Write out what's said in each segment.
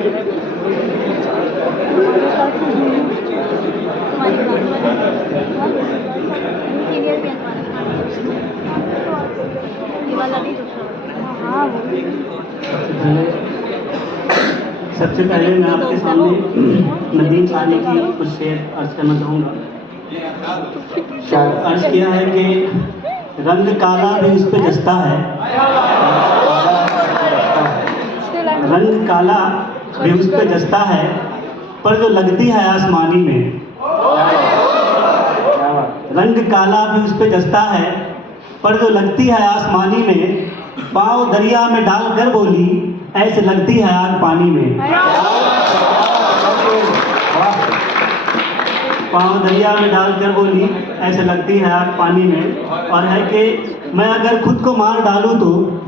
सबसे पहले मैं आपके सामने नदीम सानी की कुछ शेर अर्ज करना चाहूँगा। अर्ज किया है कि रंग काला भी उस पे जचता है, रंग काला भी उस पे जचता है, पर जो लगती है आसमानी में। रंग काला भी उस पे जचता है, पर जो लगती है आसमानी में। पाँव दरिया में डालकर बोली, ऐसे लगती है आग पानी में। पाँव दरिया में डालकर बोली, ऐसे लगती है आग पानी में। और है कि मैं अगर खुद को मार डालूं तो,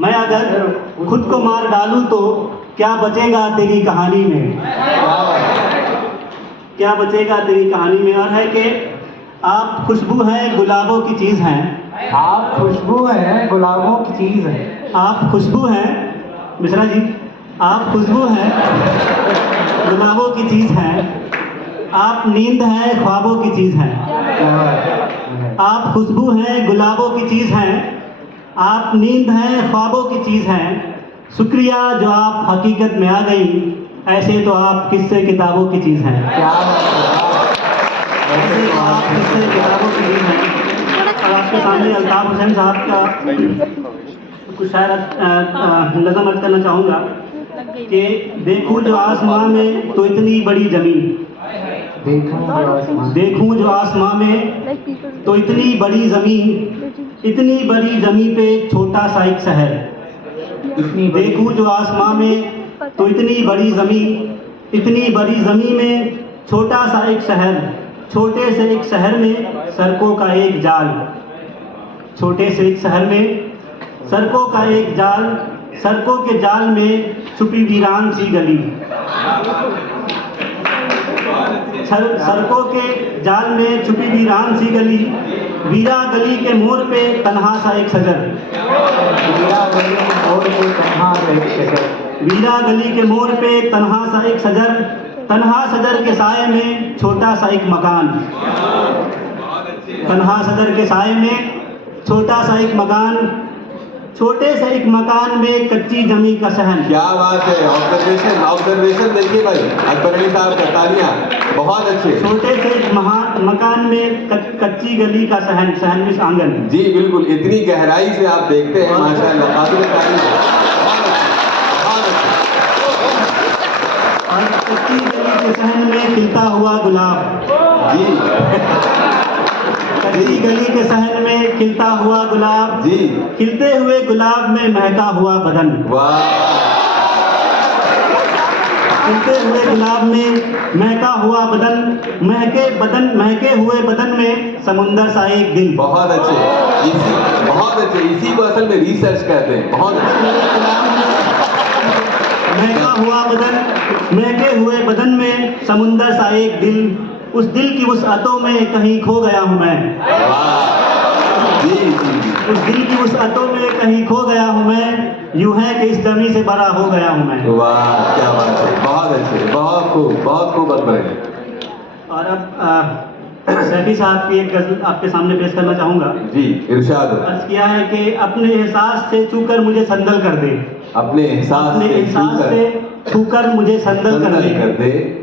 मैं अगर खुद को मार डालूं तो क्या बचेगा तेरी कहानी में, क्या बचेगा तेरी कहानी में। और है कि आप खुशबू है गुलाबों की चीज़ हैं, आप खुशबू हैं गुलाबों की चीज़ है। आप खुशबू हैं मिश्रा जी, आप खुशबू हैं गुलाबों की चीज़ हैं। आप नींद है ख्वाबों की चीज़ हैं। आप खुशबू हैं गुलाबों की चीज़ हैं, आप नींद है ख्वाबों की चीज़ हैं। शुक्रिया जो आप हकीकत में आ गई, ऐसे तो आप किस्से किताबों की चीज़ हैं। ऐसे तो आप किस्से किताबों की चीज़ हैं। और आपके सामने अल्ताफ हुसैन साहब का कुछ शायर नज़म अर्ज करना चाहूँगा कि देखूं जो आसमां में तो इतनी बड़ी ज़मीन, देखूं जो आसमां में तो इतनी बड़ी ज़मीन, इतनी बड़ी ज़मीन पे छोटा सा एक शहर। देखूं जो आसमां में तो इतनी बड़ी ज़मीन, इतनी बड़ी ज़मीन में छोटा सा एक शहर। छोटे से एक शहर में सड़कों का एक जाल, छोटे से एक शहर में सड़कों का एक जाल। सड़कों के जाल में छुपी वीरान सी गली, सड़कों के जाल में छुपी वीरान सी गली। वीरा गली के मोड़ पे तन्हा सा एक शजर, वीरा गली के मोड़ पे तन्हा सा एक शजर। वीरा गली के मोड़ पे तन्हा सा एक शजर। तन्हा शजर के साए में छोटा सा एक मकान, तन्हा शजर के साए में छोटा सा एक मकान। छोटे से एक मकान में कच्ची जमी का सहन। क्या बात है, ऑब्जर्वेशन ऑब्जर्वेशन देखिए भाई अकबर अली साहब का, तालियां बहुत अच्छे। छोटे से एक मकान में कच्ची गली का सहन, सहन में आंगन। जी बिल्कुल, इतनी गहराई से आप देखते हैं माशाल्लाह, काबिल तारीफ है। और कच्ची गली के सहन में खिलता हुआ गुलाब। जी कच्ची गली के सहन में खिलता हुआ गुलाब। जी खिलते हुए गुलाब में महका हुआ बदन। वाह, खिलते हुए गुलाब में महका हुआ बदन। महके हुए बदन में समुंदर सा एक दिल। बहुत अच्छे, बहुत अच्छे, इसी को असल में रिसर्च कहते हैं। बहुत अच्छे। महका हुआ बदन, महके हुए बदन में समुंदर सा एक दिल। उस दिल की वसअतों में कहीं खो गया हूँ मैं। जी जी जी। उस दिल की वसअतों में कहीं खो गया हूँ मैं। यूं है कि इस जमी से बड़ा हो गया हूँ मैं। वाह क्या बात है, बहुत अच्छे, बहुत खूब अकबर अली। और अब सैफी साहब की एक गज़ल आपके सामने पेश करना चाहूँगा। जी इरशाद। अर्ज किया है कि अपने एहसास से छूकर मुझे संदल कर दे, अपने एहसास से छूकर मुझे संदल कर दे।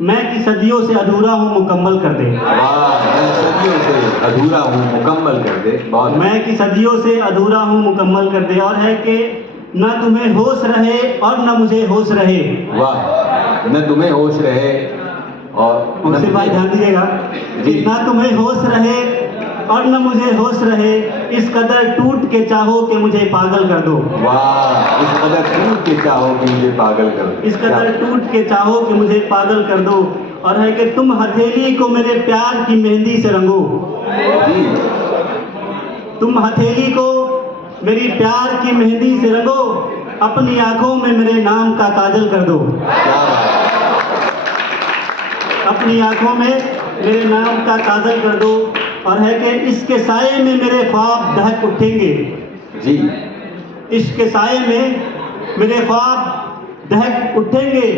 मैं कि सदियों से अधूरा हूँ मुकम्मल कर दे। वाह, मैं सदियों से अधूरा हूँ मुकम्मल कर दे। मैं कि सदियों से अधूरा हूँ मुकम्मल कर दे। और है कि न तुम्हें होश रहे और न मुझे होश रहे। वाह, न तुम्हें होश रहे और मुझसे भाई ध्यान दीजिएगा कि न तुम्हें होश रहे और न मुझे होश रहे। इस कदर टूट के चाहो कि मुझे पागल कर दो। वाह, इस कदर टूट के चाहो कि मुझे पागल कर दो। इस कदर टूट के चाहो कि मुझे पागल कर दो। और है कि तुम हथेली को मेरे प्यार की मेहंदी से रंगो। जी, तुम हथेली को मेरी प्यार की मेहंदी से रंगो। अपनी आंखों में मेरे नाम का काजल कर दो। क्या बात। अपनी आंखों में मेरे नाम का काजल कर दो। और है कि इसके साए में मेरे ख्वाब दहक उठेंगे। जी, इसके साए में मेरे ख्वाब दहक उठेंगे,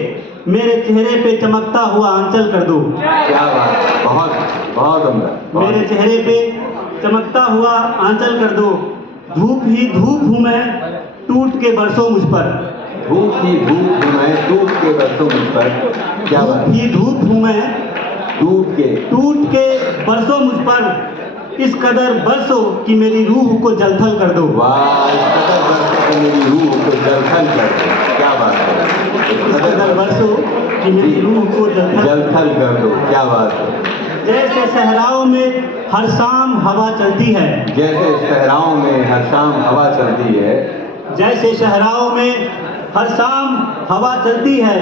मेरे चेहरे पे चमकता हुआ आंचल कर दो। क्या बात, बहुत बहुत उम्दा, बहुत। मेरे चेहरे पे चमकता हुआ आंचल कर दो। धूप ही धूप हूँ मैं, टूट के बरसों मुझ पर। धूप ही धूप हूँ मैं, टूट के बरसों मुझ पर। क्या बात, धूप ही धूप हूँ मैं, टूट के बरसों मुझ पर। इस कदर बरसो कि मेरी रूह को जलथल कर दो। वाह, इस कदर बरसों कि मेरी रूह को जलथल कर दो। क्या बात है, इस कदर बरसो कि मेरी रूह को जलथल कर दो। क्या बात है। जैसे सहराओं में हर शाम हवा चलती है, जैसे सहराओं में हर शाम हवा चलती है, जैसे शहराओं में हर शाम हवा चलती है,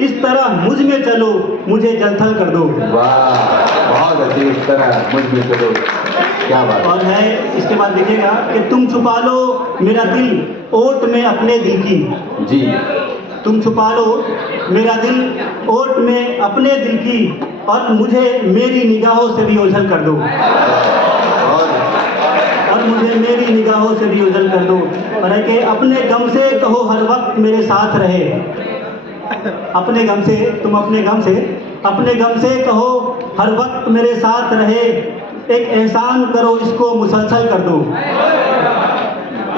इस तरह मुझ में चलो, मुझे जलथल कर दो। वाह, बहुत अच्छी, इस तरह मुझ में चलो। क्या बात और है इसके बाद देखिएगा कि तुम छुपा लो मेरा दिल ओट में अपने दिल की। जी, तुम छुपा लो मेरा दिल ओट में अपने दिल की, और मुझे मेरी निगाहों से भी ओझल कर दो। और मुझे मेरी निगाहों से भी ओझल कर दो। और है कि अपने गम से कहो हर वक्त मेरे साथ रहे। अपने गम से, तुम अपने गम से कहो हर वक्त मेरे साथ रहे। एक एहसान करो इसको मुसलसल कर दो।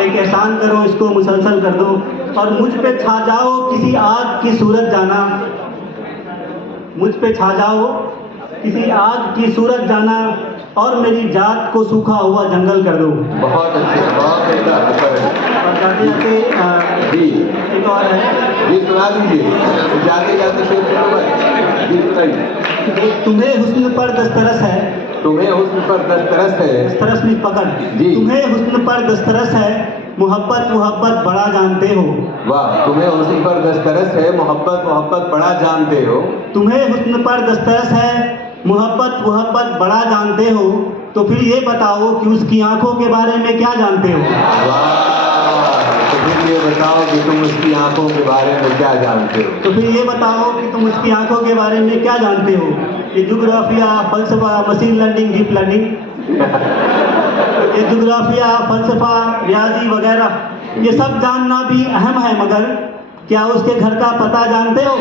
एक एहसान करो इसको मुसलसल कर दो। और मुझ पे छा जाओ किसी आग की सूरत जाना। मुझ पे छा जाओ किसी आग की सूरत जाना, और मेरी जात को सूखा हुआ जंगल कर दो। बहुत अच्छे, बहुत अच्छा ऊपर है। और जाते जाते जी एक और है, जी, सुना दीजिए। जाते जाते शेर सुनो भाई। जी सुनाइए। तुम्हें हुस्न पर दस्तरस है। तुम्हें हुस्न पर दस्तरस है। दस्तरस में पकड़। जी। तुम्हें हुस्न पर दस्तरस है, मोहब्बत मोहब्बत बड़ा जानते हो। वाह, तुम्हें हुस्न पर दस्तरस है, मोहब्बत मोहब्बत बड़ा जानते हो। तुम्हें हुस्न पर दस्तरस है, मोहब्बत मोहब्बत बड़ा जानते हो। तो फिर ये बताओ कि उसकी आंखों के बारे में क्या जानते हो। वाह, तो फिर ये बताओ कि तुम उसकी आंखों के बारे में क्या जानते हो। तो फिर ये बताओ कि तुम उसकी आंखों के बारे में क्या जानते हो। ये ज्योग्राफिया, फलसफा, मशीन लर्निंग, डीप लर्निंग, ये ज्योग्राफिया, फलसफा, रियाजी वगैरह, ये सब जानना भी अहम है, मगर क्या उसके घर का पता जानते हो।